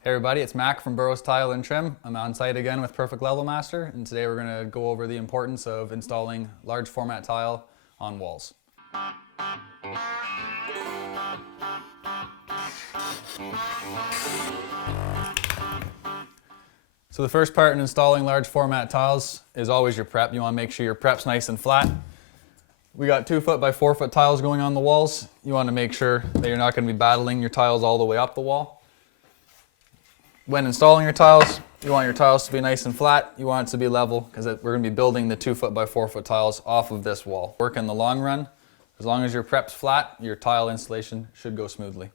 Hey everybody, it's Mac from Burrows Tile and Trim. I'm on site again with Perfect Level Master, and today we're going to go over the importance of installing large format tile on walls. So the first part in installing large format tiles is always your prep. You want to make sure your prep's nice and flat. We got 2 foot by 4 foot tiles going on the walls. You want to make sure that you're not going to be battling your tiles all the way up the wall. When installing your tiles, you want your tiles to be nice and flat. You want it to be level because we're going to be building the 2 foot by 4 foot tiles off of this wall. Work in the long run. As long as your prep's flat, your tile installation should go smoothly.